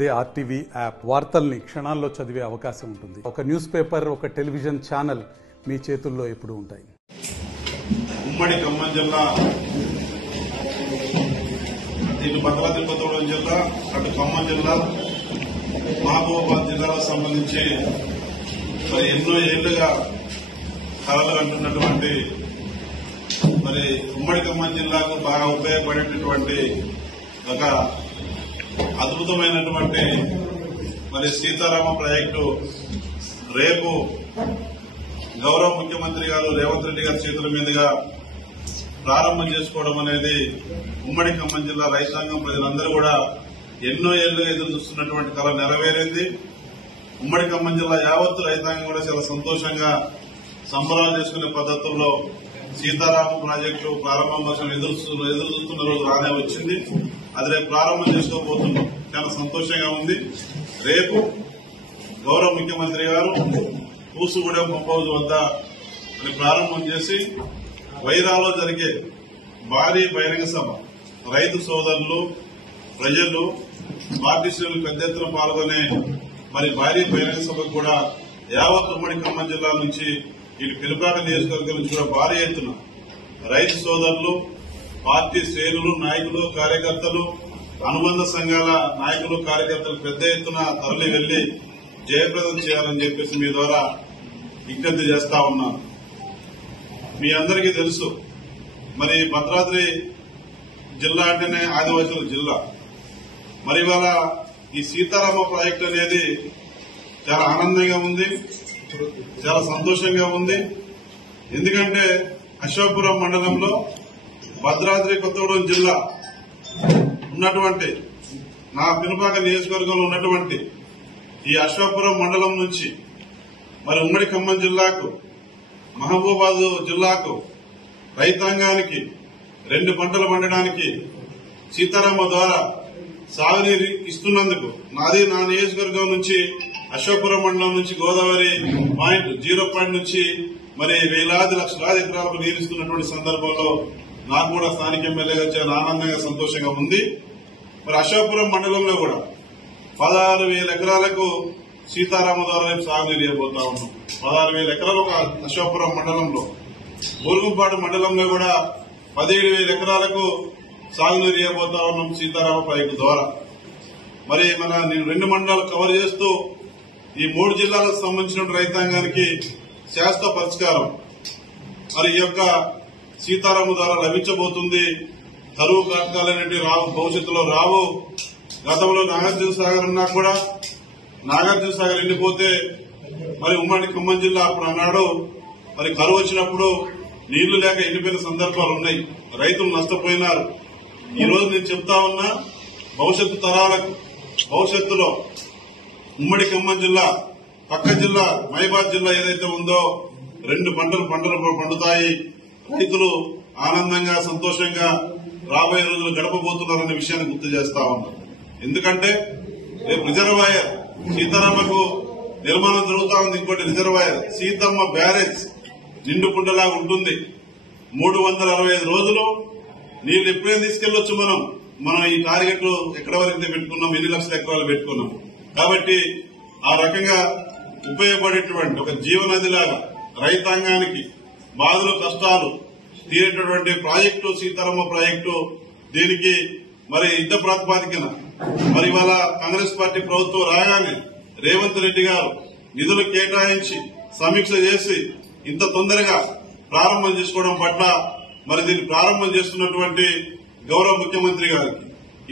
They RTV app వార్తల్ని క్షణాల్లో చదివే అవకాశం ఉంటుంది. ఒక న్యూస్ పేపర్, ఒక టెలివిజన్ ఛానల్ మీ చేతుల్లో ఎప్పుడూ ఉంటాయి. ఉమ్మడి ఖమ్మం జిల్లా, ఇటు భద్రాద్రి కొత్తగూడెం జిల్లా, అటు ఖమ్మం జిల్లా, మహబూబాబాద్ జిల్లాలకు సంబంధించి మరి ఎన్నో ఏళ్లుగా కలలు కంటున్నటువంటి మరి ఉమ్మడి ఖమ్మం జిల్లాకు బాగా ఉపయోగపడేటటువంటి ఒక అద్భుతమైనటువంటి మరి సీతారామ ప్రాజెక్టు రేపు గౌరవ ముఖ్యమంత్రి గారు రేవంత్ రెడ్డి గారి చేతుల మీదుగా ప్రారంభం చేసుకోవడం అనేది ఉమ్మడి ఖమ్మం జిల్లా రైతాంగం ప్రజలందరూ కూడా ఎన్నో ఏళ్లుగా ఎదురు చూస్తున్నటువంటి కళ నెరవేరింది. ఉమ్మడి ఖమ్మం జిల్లా యావత్తు రైతాంగం కూడా చాలా సంతోషంగా సంబరాలు చేసుకునే పద్ధతుల్లో సీతారామ ప్రాజెక్టు ప్రారంభం కోసం ఎదురు చూస్తున్న రోజు రానే వచ్చింది. అది రేపు ప్రారంభం చేసుకోబోతున్నాం. చాలా సంతోషంగా ఉంది. రేపు గౌరవ ముఖ్యమంత్రి గారు కూసుగూడెం పంప్ హౌస్ వద్ద ప్రారంభం చేసి వైరాలో జరిగే భారీ బహిరంగ సభ, రైతు సోదరులు, ప్రజలు, పార్టీ శ్రేణులు పెద్ద ఎత్తున పాల్గొనే మరి భారీ బహిరంగ సభకు కూడా యావత్ ఉమ్మడి ఖమ్మం జిల్లా నుంచి, ఇటు పిలుపాక నియోజకవర్గం నుంచి కూడా భారీ ఎత్తున రైతు సోదరులు, పార్టీ శ్రేణులు, నాయకులు, కార్యకర్తలు, అనుబంధ సంఘాల నాయకులు, కార్యకర్తలు పెద్ద ఎత్తున తరలి వెళ్లి జయప్రదం చేయాలని చెప్పేసి మీ ద్వారా విజ్ఞప్తి చేస్తా ఉన్నాను. మీ అందరికీ తెలుసు, మరి భద్రాద్రి జిల్లా అంటేనే ఆదివాసుల జిల్లా. మరి ఇవాళ ఈ సీతారామ ప్రాజెక్టు అనేది చాలా ఆనందంగా ఉంది, చాలా సంతోషంగా ఉంది. ఎందుకంటే అశోక్పురం మండలంలో భద్రాద్రి కొత్తగూడెం జిల్లా ఉన్నటువంటి, నా పినుపాక నియోజకవర్గంలో ఉన్నటువంటి ఈ అశోక్పురం మండలం నుంచి మరి ఉమ్మడి ఖమ్మం జిల్లాకు, మహబూబాబాద్ జిల్లాకు రైతాంగానికి 2 పంటలు పండడానికి సీతారామ ద్వారా సాగునీరు ఇస్తున్నందుకు నాది, నా నియోజకవర్గం నుంచి అశోక్పురం మండలం నుంచి గోదావరి జీరో పాయింట్ నుంచి మరి వేలాది లక్షలాది ఎకరాలకు నీరిస్తున్నటువంటి సందర్భంలో నాకు కూడా స్థానిక ఎమ్మెల్యేగా చాలా ఆనందంగా, సంతోషంగా ఉంది. మరి అశోక్పురం మండలంలో కూడా 16,000 ఎకరాలకు సీతారామ ద్వారా రేపు సాగునీరు ఇవ్వబోతా ఉన్నాం. 16,000 ఎకరాలు అశోక్పురం మండలంలో. బూరుగుంపాడు మండలంలో కూడా 17,000 ఎకరాలకు సాగునీరు ఇవ్వబోతా ఉన్నాం సీతారామ ప్రాజెక్టు ద్వారా. మరి నేను 2 మండలాలు కవర్ చేస్తూ ఈ 3 జిల్లాలకు సంబంధించిన రైతాంగానికి శాశ్వత పరిష్కారం మరి ఈ యొక్క సీతారామ ద్వారా లభించబోతుంది. కరువు కాటకాలనేవి భవిష్యత్తులో రావు. గతంలో నాగార్జున సాగర్ ఉన్నా కూడా నాగార్జున సాగర్ ఎండిపోతే మరి ఉమ్మడి ఖమ్మం జిల్లా అప్పుడు అన్నాడు మరి కరువు వచ్చినప్పుడు నీళ్లు లేక ఎండిపోయిన సందర్భాలు ఉన్నాయి, రైతులు నష్టపోయినారు. ఈ రోజు నేను చెప్తా ఉన్నా, భవిష్యత్తు తరాలకు భవిష్యత్తులో ఉమ్మడి ఖమ్మం జిల్లా, పక్క జిల్లా మహిబాద్ జిల్లా ఏదైతే ఉందో 2 పంటలు పండుతాయి. రైతులు ఆనందంగా, సంతోషంగా రాబోయే రోజులు గడపబోతున్నారనే విషయాన్ని గుర్తు చేస్తా ఉన్నాం. ఎందుకంటే రేపు రిజర్వాయర్ సీతారామకు నిర్మాణం జరుగుతా ఉంది. ఇంకోటి రిజర్వాయర్ సీతమ్మ బ్యారేజ్ నిండు కుండలాగా ఉంటుంది. 365 రోజులు నీళ్లు ఎప్పుడైనా తీసుకెళ్లొచ్చు. మనం ఈ టార్గెట్లు ఎక్కడ వరకు పెట్టుకున్నాం, ఎన్ని లక్షల ఎకరాలు పెట్టుకున్నాం. కాబట్టి ఆ రకంగా ఉపయోగపడేటువంటి ఒక జీవనదిలాగా రైతాంగానికి బాధలు, కష్టాలు తీరేటటువంటి ప్రాజెక్టు సీతారామ ప్రాజెక్టు. దీనికి మరి యుద్ధ ప్రాతిపాదికన మరి ఇవాళ కాంగ్రెస్ పార్టీ ప్రభుత్వం రాగానే రేవంత్ రెడ్డి గారు నిధులు కేటాయించి సమీక్ష చేసి ఇంత తొందరగా ప్రారంభం చేసుకోవడం పట్ల మరి దీన్ని ప్రారంభం చేస్తున్నటువంటి గౌరవ ముఖ్యమంత్రి గారికి,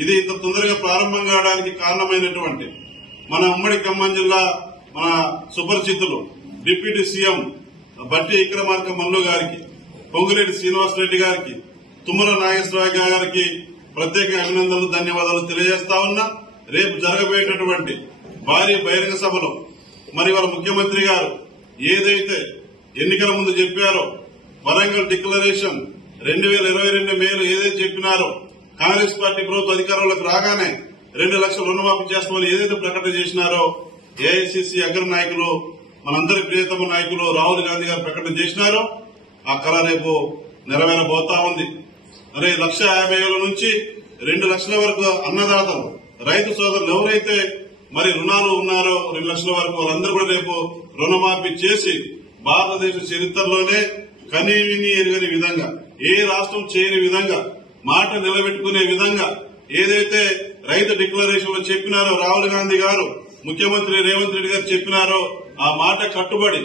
ఇది ఇంత తొందరగా ప్రారంభం కావడానికి కారణమైనటువంటి మన ఉమ్మడి ఖమ్మం జిల్లా మన సుపరిచితులు డిప్యూటీ సీఎం బట్టి విక్రమార్క మల్లు గారికి, పొంగులేటి శ్రీనివాసరెడ్డి గారికి, తుమ్మల నాగేశ్వరరావు గారికి ప్రత్యేక అభినందనలు, ధన్యవాదాలు తెలియజేస్తా ఉన్నా. రేపు జరగబోయేటటువంటి భారీ బహిరంగ సభలో మరి వాళ్ళ ముఖ్యమంత్రి గారు ఏదైతే ఎన్నికల ముందు చెప్పారో, వరంగల్ డిక్లరేషన్ 2022 మేలు ఏదైతే చెప్పినారో, కాంగ్రెస్ పార్టీ ప్రభుత్వ అధికారంలోకి రాగానే 2 లక్షల రుణమాఫీ చేస్తామని ఏదైతే ప్రకటన చేసినారో, ఏఐసీసీ అగ్ర నాయకులు, మనందరి ప్రియతమ నాయకులు రాహుల్ గాంధీ గారు ప్రకటన చేసినారో, ఆ కళ రేపు నెరవేరబోతా ఉంది. అదే 1,50,000 నుంచి 2 లక్షల వరకు అన్నదాతలు రైతు సోదరులు ఎవరైతే మరి రుణాలు ఉన్నారో 2 లక్షల వరకు వాళ్ళందరూ కూడా రేపు రుణమాఫీ చేసి భారతదేశ చరిత్రలోనే కనీవిని ఎరుగని విధంగా ఏ రాష్ట్రం చేయని విధంగా మాట నిలబెట్టుకునే విధంగా ఏదైతే రైతు డిక్లరేషన్ లో చెప్పినారో రాహుల్ గాంధీ గారు ముఖ్యమంత్రి రేవంత్ రెడ్డి గారు చెప్పినారో ఆ మాట కట్టుబడి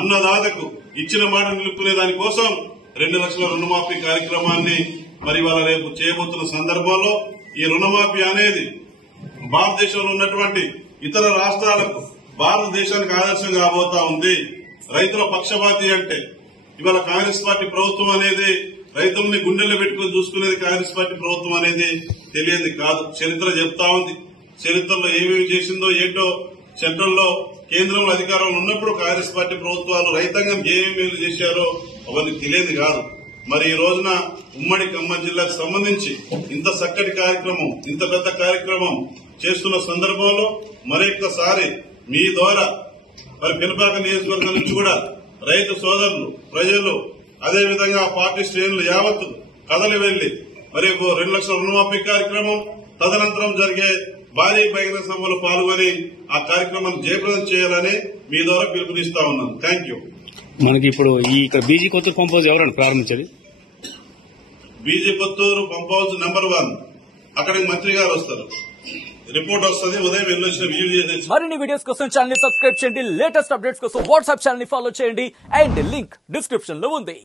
అన్నదాతకు ఇచ్చిన మాట నిలుపుకునే దానికోసం 2 లక్షల రుణమాఫీ కార్యక్రమాన్ని మరి వాళ్ళ రేపు చేయబోతున్న సందర్భంలో ఈ రుణమాఫీ అనేది భారతదేశంలో ఉన్నటువంటి ఇతర రాష్ట్రాలకు భారతదేశానికి ఆదర్శంగా కాబోతా ఉంది. రైతుల పక్షపాతి అంటే ఇవాళ కాంగ్రెస్ పార్టీ ప్రభుత్వం అనేది రైతుల్ని గుండెల్లో పెట్టుకుని చూసుకునేది కాంగ్రెస్ పార్టీ ప్రభుత్వం అనేది తెలియదు కాదు. చరిత్ర చెప్తా ఉంది. చరిత్రలో ఏమేమి చేసిందో ఏంటో సెంట్రల్లో కేంద్రంలో అధికారంలో ఉన్నప్పుడు కాంగ్రెస్ పార్టీ ప్రభుత్వాలు రైతాంగం ఏమేమి చేశారో అవన్నీ తెలియదు కాదు. మరి ఈ రోజున ఉమ్మడి ఖమ్మం జిల్లాకు సంబంధించి ఇంత చక్కటి కార్యక్రమం ఇంత పెద్ద కార్యక్రమం చేస్తున్న సందర్భంలో మరొక్కసారి మీ ద్వారా మరి పినపాక నియోజకవర్గం నుంచి కూడా రైతు సోదరులు ప్రజలు అదేవిధంగా పార్టీ శ్రేణులు యావత్తు కదలి వెళ్లి మరి 2 లక్షల రుణమాఫీ కార్యక్రమం తదనంతరం జరిగే భారీ బహిరంగ సభలో పాల్గొని ఆ కార్యక్రమాన్ని జయప్రదం చేయాలని మీ ద్వారా పిలుపునిస్తా ఉన్నాను. Thank you. మనకి ఇప్పుడు ఈ బీజీ కొత్తూరు పంప్ హౌస్ ఎవరైనా ప్రారంభించేది? BG Kotturu pump house number 1 అక్కడికి మంత్రి గారు వస్తారు. రిపోర్ట్ వస్తుంది. ఉదయం వెళ్ళొచ్చిన వీడియో చేసి మరిన్ని వీడియోస్ కోసం ఛానల్ ని సబ్స్క్రైబ్ చేయండి. లేటెస్ట్ అప్డేట్స్ కోసం వాట్సాప్ ఛానల్ ని ఫాలో చేయండి. అండ్ లింక్ డిస్క్రిప్షన్ లో ఉంది.